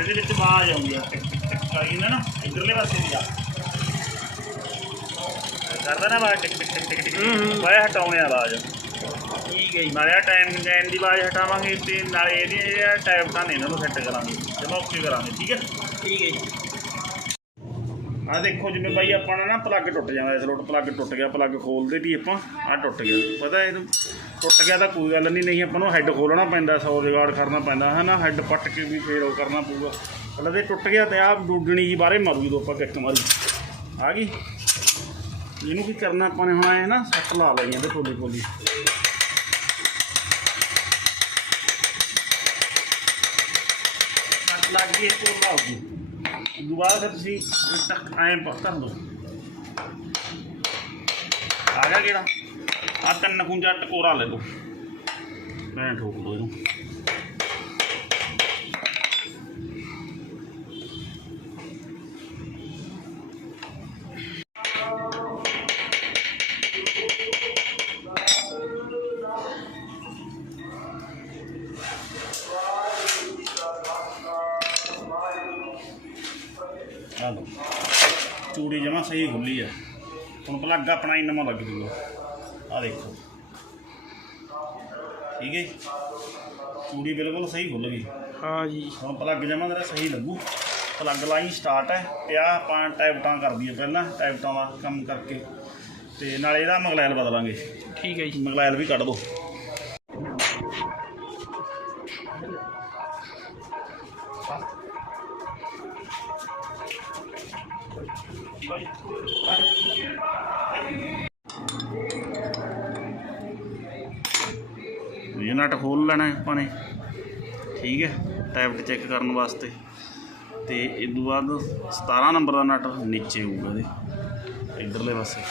ये आवाज़ आऊँगी टिक टिक टिक करी ना इधरले पासे भी आ करता ना आवाज़ टिक टिक टिक टिक टिक मैं हटाने आवाज़ ठीक है जी। नाले टाइम जैन की आवाज़ हटावे तो नाले टाइपटा ने इन्होंने सैट करा जमा ओके करा ठीक है जी। आ देखो जिम्मे बाई अपना ना प्लग टुट जाता इस लोट प्लग टुट गया प्लग खोलते ती आप टुट गया पता है टुट गया तो कोई गल नहीं अपन हैड खोलना पैंदा 100 जुगाड़ करना पैंदा है ना हैड पट के भी फिर वो करना पऊगा मतलब ये टुट गया तो आ डूडनी जी बाहर मारू जो आप किक मारी आ गई इनू की करना अपने हम आए ना सट ला लेंगे पोली पोली सट लग गई तो लाओगी दोबारा फिर तुम आए कर दो आ गया गेड़ा आ 3 खूंजा टकोरा ले लो मैं ठोक दो इनू चलो चूड़ी जमा सही खुली है हम प्लग अपना ही नवा लग जूगा आ देखो ठीक है चूड़ी बिल्कुल सही खुल गई हाँ जी हम प्लग जमा मेरा सही लगू प्लग लाई स्टार्ट है पिया आप टाइपटा कर दी पहला टाइपटा का कम करके तो नाले ਇਹਦਾ मगलैल बदलांगे ठीक है जी मगलैल भी कट दो ये नट खोल लेना अपने ठीक है टाइप चेक करने वास्ते तो इस बाद 17 नंबर का नट नीचे होगा इधरले पासे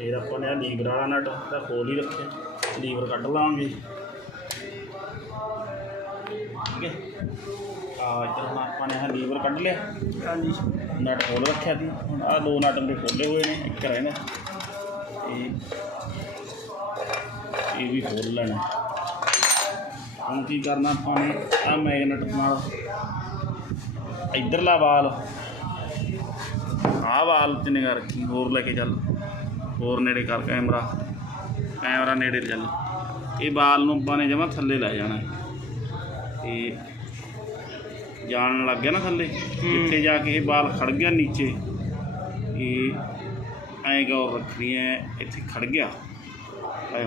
फिर अपने लीवर वाला नट खोल ही रखे लीवर कट लाँगे ठीक है इधर हम अपने लीवर कढ़ लिया हाँ जी नट खोल रखा थी हम आ 2 नट मेरे खोले हुए हैं एक रहना ये भी खोल लेना हम की करना अपने आ मैगनेट नाल इधरला वाल आ वाल च निगाह रखी होर लेके चल होर नेड़े कर कैमरा कैमरा नेड़े चल ये बाल नूं अपने जमा थल्ले लै जाना ये जान लग गया ना थल्ले जिथे जाके ये बाल खड़ गया नीचे ये ऐ गौर रखनी है इत्थे खड़ गया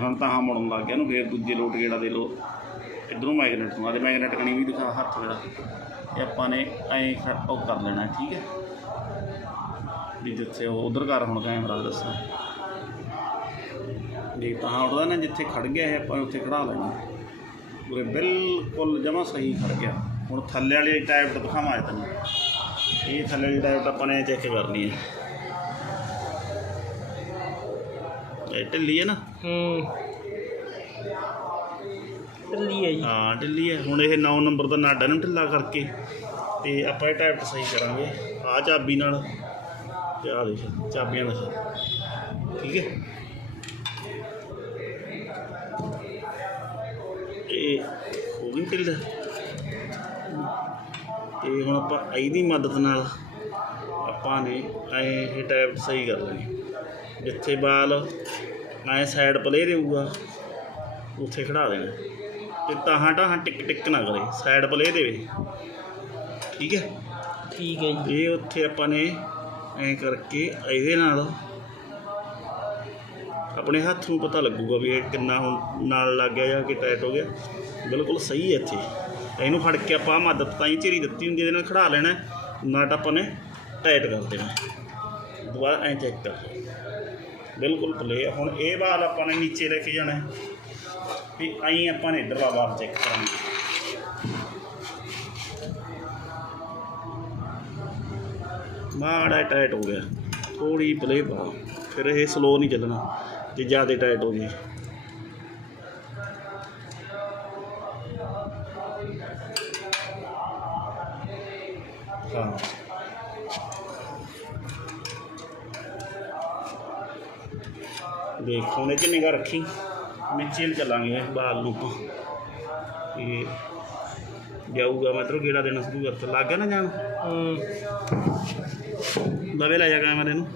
हम तो मुड़न लग गया ना फिर दूजे लोट गेड़ा दे लो इधरों मैगनेट नूं आदे मैगनेट कनी भी दिखा हथ मेरा ये अपने ऐ कर लेना ठीक है भी जिथे उधर कर हम कैमरा दसा जी हाँ उठता ना जिथे खड़ गया है अपन उत्थे खड़ा लेना पूरे बिल्कुल जमा सही खड़ गया हूँ थल्ले वाली टाइप दिखावा तेन ये थल्ले वाली टाइप अपने चेक करनी है ढिली है ना ढिली है हाँ ढिली है हूँ ये 9 नंबर का नट है ना ढिला करके तो आप टाइप सही करा आ चाबी नाल आ देख चाबियां नशा ठीक है ये हो गई ढिल तो हम आप ਇਹਦੀ मदद नाल आपाने ऐ टाइप सही कर लेनी जिथे बाल ऐ साइड प्ले देगा उत्थे खड़ा देना तो ताहाँ ढाहाँ टिक टिक ना करे साइड प्ले दे ठीक है ये उत्थे आपाने ऐ करके ये अपने हाथ में पता लगूगा भी कितना नाल लग गया या कि टाइट हो गया बिल्कुल सही है इत्थे इनू फड़ के आप मदद ताई झेरी दी होंगी खड़ा लेना नट अपने टाइट कर देना दोबारा ऐ चेक कर बिल्कुल प्ले हुण ये बाल अपने नीचे लेके जाना भी आई अपने इधरला बाल चेक करेंगे माड़ा टाइट हो गया थोड़ी प्ले पा फिर ये स्लो नहीं चलना जो ज़्यादा टाइट हो गई हाँ ਦੇਖ ਉਹਨੇ 'ਚ ਨਿਗਾਹ ਰੱਖੀ, ਨੀਚੇ ਚੱਲਾਂਗੇ ਬਾਲ ਨੂੰ ਆਪਾਂ। ਤੇ ਜਾਊਗਾ ਮੈਂ ਇੱਧਰੋਂ ਗੇੜਾ ਦੇਣਾ ਸ਼ੁਰੂ ਕਰਤਾ, ਲੱਗ ਗਿਆ ਨਾ ਜਾਣ। ਲਵੇ ਲੈ ਜਾ ਕੈਮਰੇ ਨੂੰ।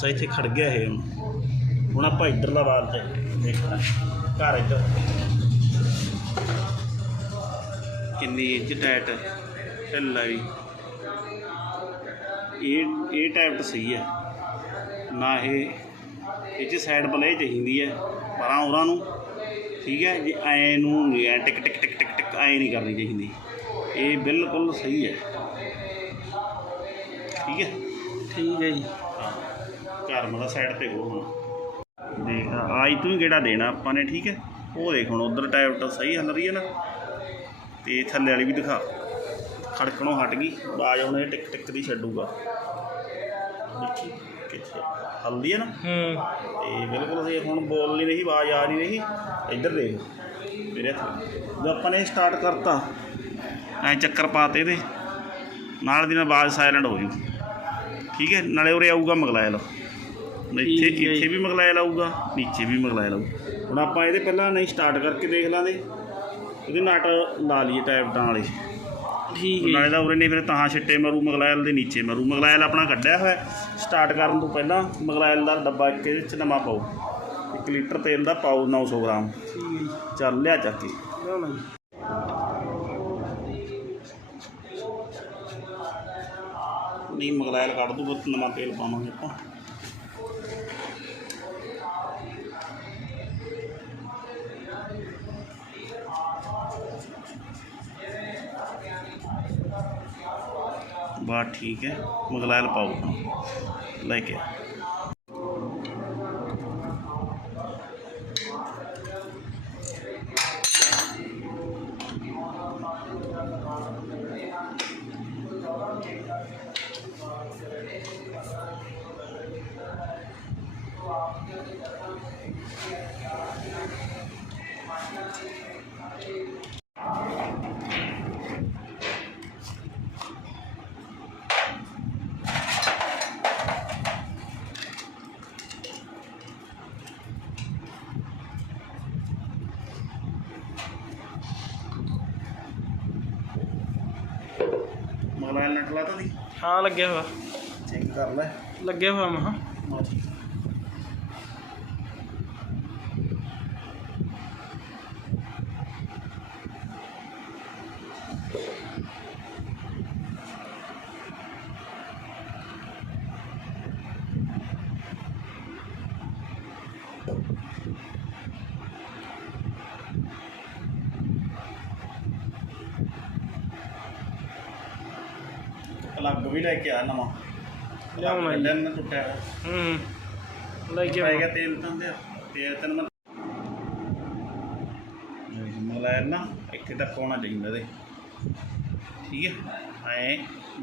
ਸਹੀ ਇੱਥੇ ਖੜ ਗਿਆ ਇਹ ਹੁਣ ਆਪਾਂ ਇੱਧਰਲਾ ਬਾਲ 'ਚ ਦੇਖਣਾ ਘਰ ਇੱਧਰ ਕਿੰਨੀ ਇੰਚ ਟਾਈਟ ਢਿੱਲ ਵੀ। ਇਹ ਟਾਈਟ ਸਹੀ ਹੈ ਨਾ, ਇਹ 'ਚ ਸਾਈਡ ਪਲੇ ਚਾਹੀਦੀ ਹੈ ਪਰਾਂ ਉਹਨਾਂ ਨੂੰ, ਠੀਕ ਹੈ ਜੀ। ਐਂ ਨੂੰ ਨਹੀਂ ਐਂ ਟਿਕ ਟਿਕ ਟਿਕ ਟਿਕ ਟਿਕ ਐਂ ਨਹੀਂ ਕਰਨੀ ਚਾਹੀਦੀ, ਇਹ ਬਿਲਕੁਲ ਸਹੀ ਹੈ। ਠੀਕ ਹੈ ਜੀ। ਹਾਂ ਘਰ ਮਤਲਬ ਸਾਈਡ 'ਤੇ ਹੋ ਹੁਣ ਦੇਖ ਆਈ ਤੂੰ ਹੀ ਗੇੜਾ ਦੇਣਾ ਆਪਾਂ ਨੇ, ਠੀਕ ਹੈ। ਉਹ ਦੇਖ ਹੁਣ ਉੱਧਰ ਟਾਈਟ ਸਹੀ ਹੱਲ ਰਹੀ ਹੈ ਨਾ, ਤੇ ਥੱਲੇ ਵਾਲੀ ਵੀ ਦਿਖਾ, ਖੜਕਣੋਂ ਹਟ ਗਈ, ਆਵਾਜ਼ ਹੁਣ ਇਹ ਟਿਕ ਟਿਕ ਦੀ ਛੱਡੂਗਾ। ਦੇਖੀ ਕਿੱਥੇ ਹਲਦੀ ਹੈ ਨਾ, ਤੇ ਬਿਲਕੁਲ ਅਸੀਂ ਹੁਣ ਬੋਲ ਨਹੀਂ ਰਹੀ, ਆਵਾਜ਼ ਆ ਨਹੀਂ ਰਹੀ। ਇੱਧਰ ਦੇਖ ਮੇਰੇ ਹੱਥ ਜਦੋਂ ਆਪਾਂ ਨੇ ਸਟਾਰਟ ਕਰਤਾ ਐਂ ਚੱਕਰ ਪਾਤੇ ਇਹਦੇ ਨਾਲ ਦੀ ਨਾਲ ਆਵਾਜ਼ ਸਾਇਲੈਂਟ ਹੋ ਜੂ, ਠੀਕ ਹੈ। ਨਾਲੇ ਉਰੇ ਆਊਗਾ ਮਗਲਾਇਲ, ਇੱਥੇ ਵੀ ਮਗਲਾਇਲ ਆਊਗਾ, ਨੀਚੇ ਵੀ ਮਗਲਾਇਲ ਆਊ। ਹੁਣ ਆਪਾਂ ਇਹਦੇ ਪਹਿਲਾਂ ਨਹੀਂ ਸਟਾਰਟ ਕਰਕੇ ਦੇਖ ਲਾਂਗੇ, ਇਹਦੇ ਨਟ ਲਾ ਲਈਏ ਟੈਪਟਾਂ ਵਾਲੇ, ਠੀਕ ਹੈ। ਨਾਲੇ ਤਾਂ ਉਰੇ ਨਹੀਂ ਫਿਰ ਤਾਂ ਛਿੱਟੇ ਮਰੂ, ਮਗਲਾਇਲ ਦੇ ਨੀਚੇ ਮਰੂ। ਮਗਲਾਇਲ ਆਪਣਾ ਕੱਢਿਆ ਹੋਇਆ ਸਟਾਰਟ ਕਰਨ ਤੋਂ ਪਹਿਲਾਂ, ਮਗਲਾਇਲ ਦਾ ਡੱਬਾ ਇੱਕ ਇਹਦੇ 'ਚ ਨਵਾਂ ਪਾਓ, 1 ਲੀਟਰ ਤੇਲ ਦਾ ਪਾਓ 900 ਗ੍ਰਾਮ। ਚੱਲ ਲਿਆ ਚੱਕ ਕੇ ਨਹੀਂ ਮਗਲਾਇਲ ਕੱਢ ਦੂ, ਨਵਾਂ ਤੇਲ ਪਾਵਾਂਗੇ ਆਪਾਂ। बात ठीक है, मगलायल पाओ लेके मोबाइल नट लाता दी? हाँ लगे हुआ, चेक कर ले, लगे हुआ मैं। प्लग भी लेके आ नवा, टुटा लेके पाएगा तेल तेल मगलायल ना इतने तक होना चाहिए, ठीक है। ऐ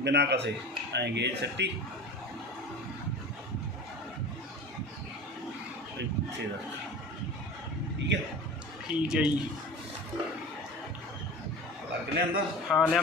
बिना कसे ऐ गेज सट्टी ठीक है जी। लग लिया? हाँ लिया।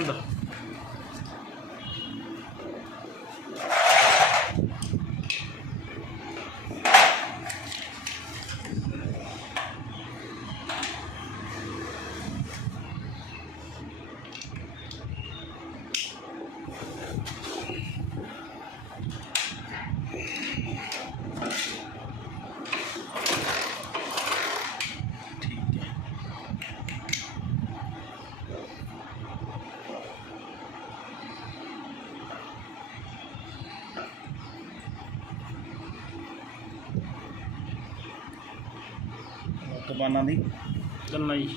कबाना दी चलना जी।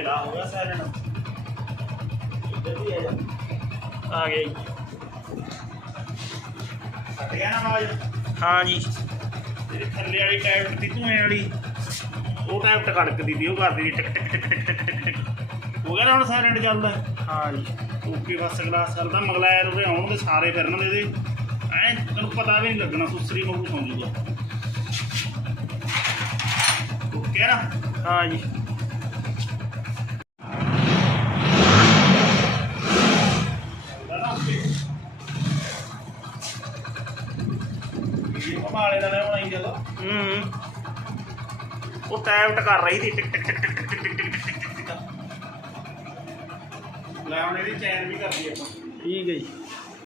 ना होगा साइलेंट, इधर भी है आ गई, हट गया ना आवाज? हाँ जी। ਜਿਹੜੀ ਥੱਲੇ ਵਾਲੀ ਟਾਈਪ ਦੀ ਧੂਏ ਵਾਲੀ ਉਹ ਟਾਈਪ ਕੜਕਦੀ ਦੀ ਉਹ ਕਰਦੀ ਦੀ ਟਿਕ ਟਿਕ ਟਿਕ ਟਿਕ ਟਿਕ ਟਿਕ ਟਿਕ ਹੋ ਗਿਆ ਨਾ ਹੁਣ ਸਾਇਲੈਂਟ ਚੱਲਦਾ ਹਾਂ ਜੀ ਓਕੇ ਬਸ ਗਲਾਸ ਚੱਲਦਾ ਮਗਲਾਇਆ ਰੁਪਏ ਆਉਣਗੇ ਸਾਰੇ ਫਿਰਨਗੇ ਇਹਦੇ ਐਂ ਤੈਨੂੰ ਪਤਾ ਵੀ ਨਹੀਂ ਲੱਗਣਾ ਸੁਸਰੀ ਨੂੰ ਸੌਂ ਜੂਗਾ ਓਕੇ ਨਾ ਹਾਂ ਜੀ ਮਾਲੇ ਦਾ ਬਣਾਈ ਜਦੋਂ ਉਹ ਟੈਪਟ ਕਰ ਰਹੀ ਸੀ ਟਿਕ ਟਿਕ ਟਿਕ ਟਿਕ ਟਿਕ ਟਿਕ ਟਿਕ ਟਿਕ ਟਿਕ ਲੈ ਹੁਣ ਇਹਦੀ ਚੈਨ ਵੀ ਕਰਦੀ ਆਪਾਂ ਠੀਕ ਹੈ ਜੀ